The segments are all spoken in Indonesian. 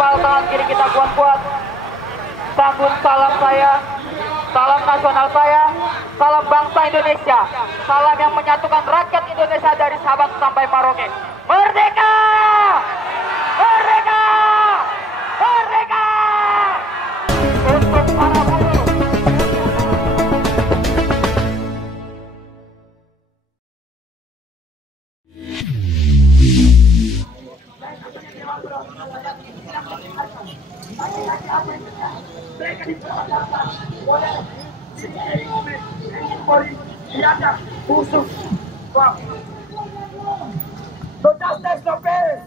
Kepala tangan kiri kita kuat-kuat. Sambut salam saya, salam nasional saya, salam bangsa Indonesia, salam yang menyatukan rakyat Indonesia dari Sabang sampai Merauke. Merdeka! Merdeka! Merdeka! Untuk para buruh. No justice, no peace.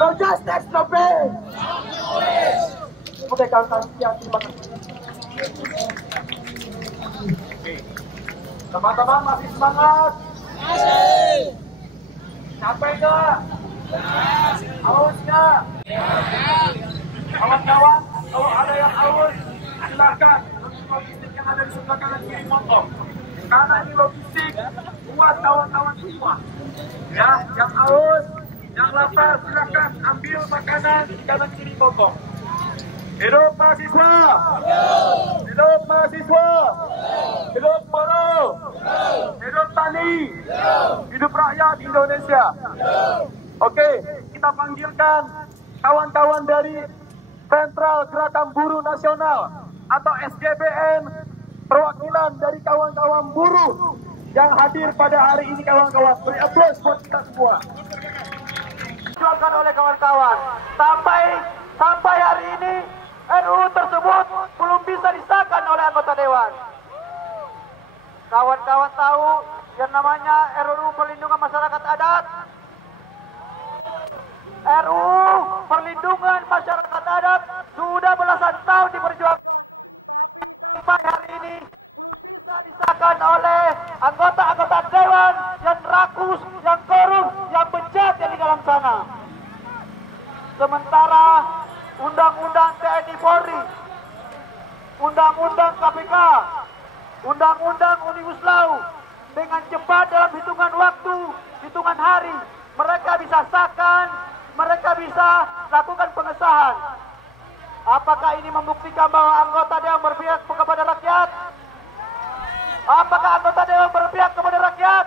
No justice, no peace. Oke, kawan-kawan, terima kasih. Teman-teman masih semangat? Masih. Capek nggak? Haus nggak? Kawan-kawan, kalau ada yang haus, silakan. Logistik yang ada di sebelah kanan kiri motor. Karena ini logistik buat kawan-kawan semua. Ya, yang haus, yang lapar, silakan ambil makanan di kanan kiri motor. Hidup mahasiswa! Hidup mahasiswa! Hidup buruh! Hidup tani! Hidup rakyat Indonesia! Oke, kita panggilkan kawan-kawan dari Sentral Gerakan Buruh Nasional atau SGBN, perwakilan dari kawan-kawan buruh yang hadir pada hari ini. Kawan-kawan, beri aplaus buat kita semua. Diperjuangkan oleh kawan-kawan sampai hari ini RUU tersebut belum bisa disahkan oleh anggota dewan. Kawan-kawan tahu yang namanya RUU Perlindungan Masyarakat Adat. RUU Perlindungan Masyarakat Adat sudah belasan tahun diperjuangkan. Sampai hari ini bisa disahkan oleh anggota-anggota dewan yang rakus, yang korup, yang bejat yang di dalam sana. Sementara Undang-Undang TNI Polri, Undang-Undang KPK, Undang-Undang Omnibus Law dengan cepat dalam hitungan waktu, hitungan hari, mereka bisa sahkan, mereka bisa lakukan pengesahan. Apakah ini membuktikan bahwa anggota dewan berpihak kepada rakyat? Apakah anggota dewan berpihak kepada rakyat?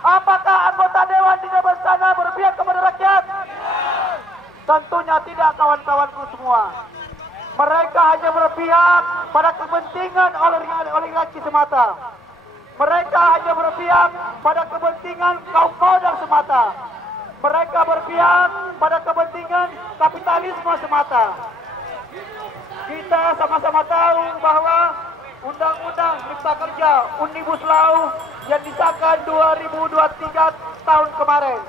Apakah anggota dewan di dewan sana berpihak kepada rakyat? Tentunya tidak, kawan-kawanku semua. Mereka hanya berpihak pada kepentingan oligarki semata. Mereka hanya berpihak pada kepentingan kaum kodam semata. Mereka berpihak pada kepentingan kapitalisme semata. Kita sama-sama tahu bahwa Undang-Undang Cipta Kerja Omnibus Law yang disahkan 2023 tahun kemarin,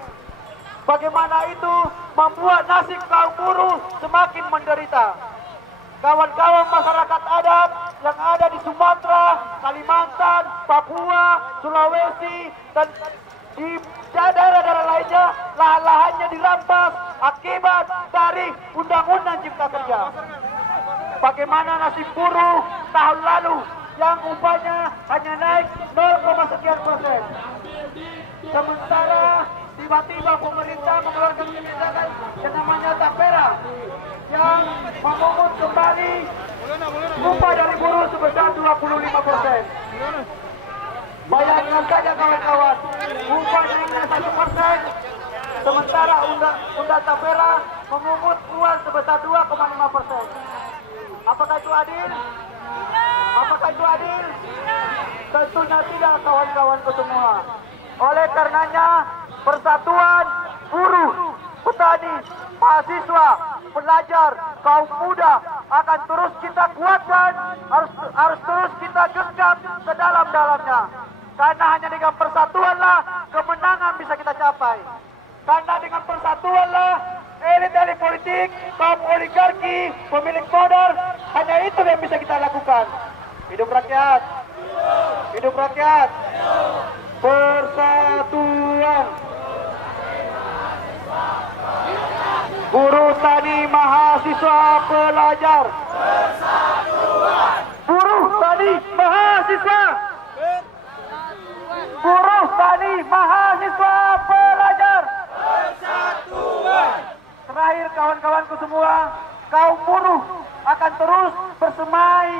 bagaimana itu membuat nasib kaum buruh semakin menderita. Kawan-kawan masyarakat adat yang ada di Sumatera, Kalimantan, Papua, Sulawesi, dan di daerah-daerah lainnya, lahan-lahannya dirampas akibat dari Undang-Undang Cipta Kerja. Bagaimana nasib buruh tahun lalu yang upahnya hanya naik 0,sekian%. Sementara tiba-tiba pemerintah mengeluarkan kebijakan yang namanya Tapera yang memungut kembali upah dari buruh sebesar 25%. Bayangkan saja kawan-kawan, upah naiknya 1%, sementara undang Tapera memungut uang sebesar 2,5%. Apakah itu adil? Apakah itu adil? Tentunya tidak, kawan-kawanku semua. Oleh karenanya, persatuan buruh, petani, mahasiswa, pelajar, kaum muda akan terus kita kuatkan, harus terus kita genggam sedalam-dalamnya. Karena hanya dengan persatuanlah kemenangan bisa kita capai. Karena dengan persatuanlah elit-elit politik, kaum oligarki, pemilik modal, hanya itu yang bisa kita lakukan. Hidup rakyat! Hidup rakyat! Persatuan! Buruh, tani, mahasiswa, pelajar. Persatuan! Buruh, tani, mahasiswa. Buruh, tani, mahasiswa, pelajar. Persatuan! Terakhir kawan-kawanku semua, kaum buruh akan terus bersemai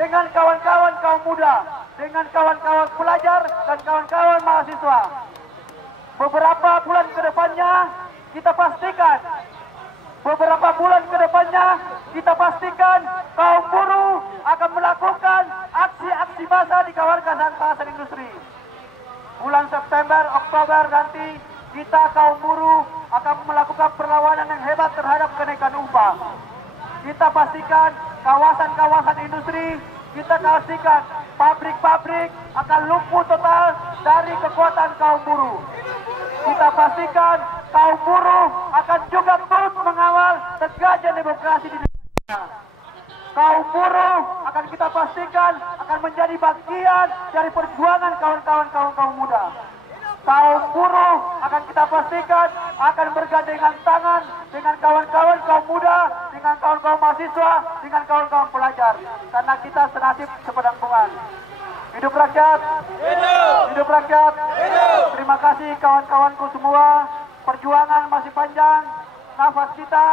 dengan kawan-kawan kaum muda, dengan kawan-kawan pelajar dan kawan-kawan mahasiswa. Beberapa bulan ke depannya kita pastikan kaum buruh akan melakukan aksi-aksi massa di kawasan industri. Bulan September, Oktober nanti kita kaum buruh akan melakukan perlawanan yang hebat terhadap kenaikan upah. Kita pastikan kawasan-kawasan industri, kita pastikan pabrik-pabrik akan lumpuh total dari kekuatan kaum buruh. Kita pastikan kaum buruh akan juga turut mengawal tegaknya demokrasi di Indonesia. Kaum buruh akan kita pastikan akan menjadi bagian dari perjuangan kawan-kawan kaum muda. Kaum buruh akan kita pastikan akan bergandengan tangan dengan kawan-kawan kaum muda, dengan kawan-kawan mahasiswa, dengan kawan-kawan pelajar. Karena kita senasib sepenanggungan. Hidup rakyat! Hidup! Hidup rakyat! Hidup! Terima kasih kawan-kawanku semua. Perjuangan masih panjang. Nafas kita,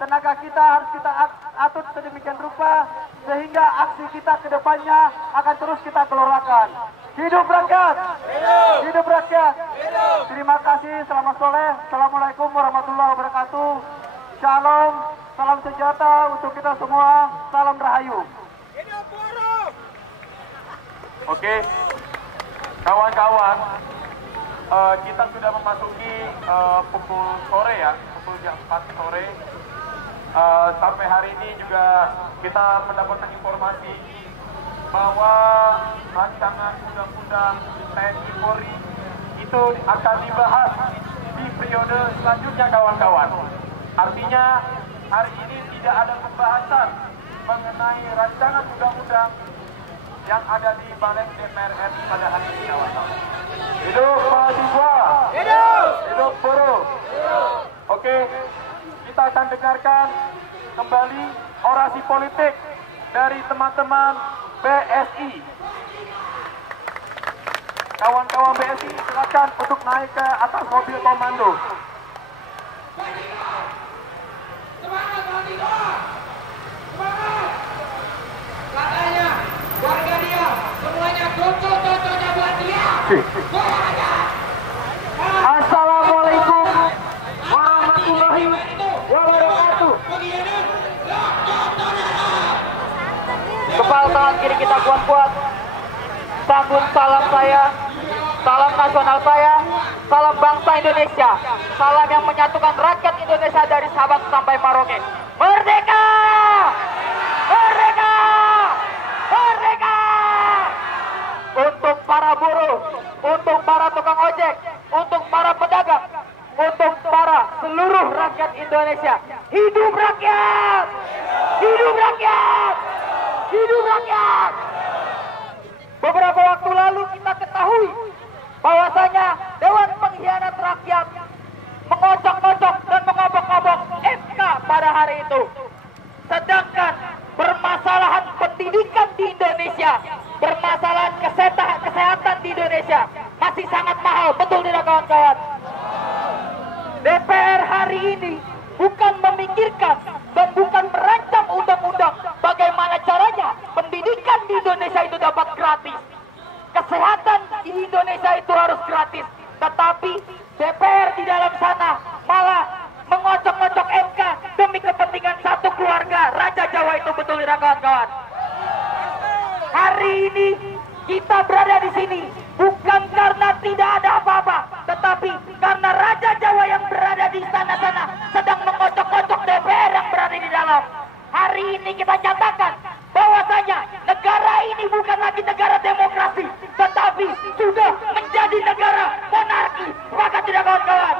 tenaga kita harus kita atur sedemikian rupa sehingga aksi kita ke depannya akan terus kita gelorakan. Hidup rakyat! Hidup! Hidup rakyat! Hidup! Terima kasih, selamat sore. Assalamualaikum warahmatullahi wabarakatuh. Shalom, salam sejahtera untuk kita semua. Salam Rahayu. Hidup buruh! Oke, kawan-kawan, kita sudah memasuki pukul sore ya, pukul jam 4 sore. Sampai hari ini juga kita mendapatkan informasi bahwa rancangan undang-undang TNI Polri itu akan dibahas di periode selanjutnya, kawan-kawan. Artinya hari ini tidak ada pembahasan mengenai rancangan undang-undang yang ada di balik DPR RI pada hari ini, kawan-kawan. Hidup mahasiswa! Hidup! Hidup buruh! Oke, kita akan dengarkan kembali orasi politik dari teman-teman BSI. Kawan-kawan BSI, silakan untuk naik ke atas mobil komando. Semangat mahasiswa! Semangat! Katanya warga dia semuanya cocok-cocoknya buat dia. Assalamualaikum warahmatullahi wabarakatuh. Kepala tangan kiri kita kuat-kuat. Sambut salam saya, salam nasional saya, salam bangsa Indonesia, salam yang menyatukan rakyat Indonesia dari Sabang sampai Merauke. Merdeka! Merdeka! Merdeka! Untuk para buruh, untuk para tukang ojek, untuk para pedagang, untuk para seluruh rakyat Indonesia. Hidup rakyat! Hidup rakyat! Hidup rakyat! Beberapa waktu lalu kita ketahui bahwasanya Dewan Pengkhianat Rakyat mengocok-ngocok dan mengobok-obok MK pada hari itu. Sedangkan permasalahan pendidikan di Indonesia, permasalahan kesehatan di Indonesia masih sangat mahal, betul tidak kawan-kawan? DPR hari ini bukan memikirkan dan bukan merancang undang-undang bagaimana caranya pendidikan di Indonesia itu dapat gratis, kesehatan di Indonesia itu harus gratis, tetapi DPR di dalam sana malah mengocok-ngocok MK demi kepentingan satu keluarga Raja Jawa itu, betul tidak kawan-kawan? Hari ini kita berada di sini bukan karena tidak ada apa-apa, tetapi karena Raja Jawa yang berada di sana-sana sedang mengocok-ngocok DPR yang berada di dalam. Hari ini kita nyatakan bahwasanya negara ini bukan lagi negara demokrasi, tetapi sudah menjadi negara monarki. Maka tidak kawan-kawan?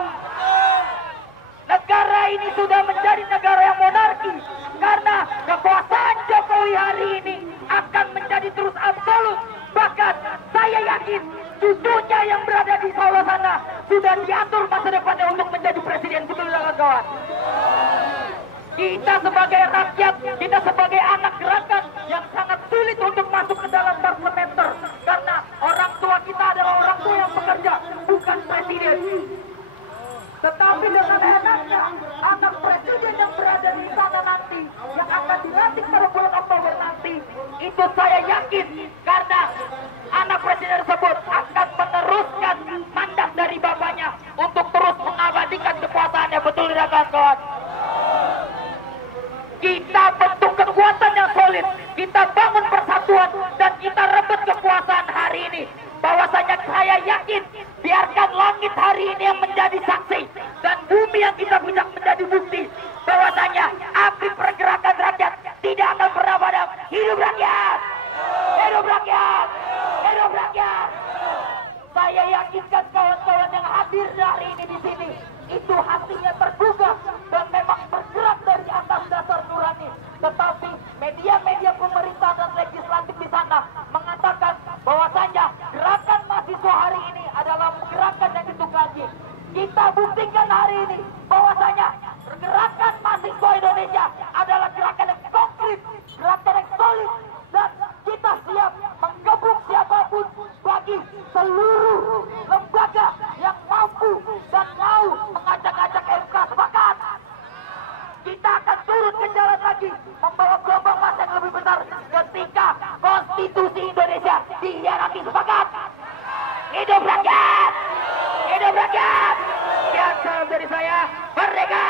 Negara ini sudah menjadi negara yang monarki karena kekuasaan Jokowi hari ini akan menjadi terus absolut. Bahkan saya yakin cucunya yang berada di Solo sana sudah diatur masa depannya untuk menjadi presiden, betul kawan-kawan? Kita sebagai rakyat, kita sebagai anak gerakan yang sangat sulit untuk masuk ke dalam parlementer karena orang tua kita adalah orang tua yang bekerja, bukan presiden. Tetapi dengan enaknya anak presiden yang berada akan dilantik pada bulan Oktober nanti, itu saya yakin karena anak presiden tersebut akan meneruskan mandat dari bapaknya untuk terus mengabadikan kekuasaannya. Betul tidak kawan-kawan? Kita bentuk kekuatan yang solid, kita bangun persatuan, dan kita rebut kekuasaan hari ini. Bahwasanya saya yakin, biarkan langit hari ini yang menjadi saksi dan bumi yang kita punya menjadi bukti bahwasanya api pergerakan rakyat tidak akan pernah padam. Hidup rakyat! Hidup rakyat! Hidup rakyat! Saya yakinkan kawan-kawan yang hadir hari ini di sini itu hatinya tergugah dan memang bergerak dari atas dasar nurani. Tetapi media-media pemerintah dan legislatif di sana mengatakan bahwasanya gerakan mahasiswa hari ini adalah gerakan yang ditunggangi. Kita buktikan hari ini bahwasanya gerakan mahasiswa Indonesia adalah gerakan yang konkret, gerakan yang solid, dan kita siap menggebuk siapapun bagi seluruh lembaga yang mampu dan mau mengajak-ajak MK. Sepakat? Kita akan turun ke jalan lagi membawa gelombang massa yang lebih besar ketika konstitusi Indonesia dihianati. Sepakat? Hidup rakyat! Hidup rakyat! Sekian salam dari saya. Merdeka!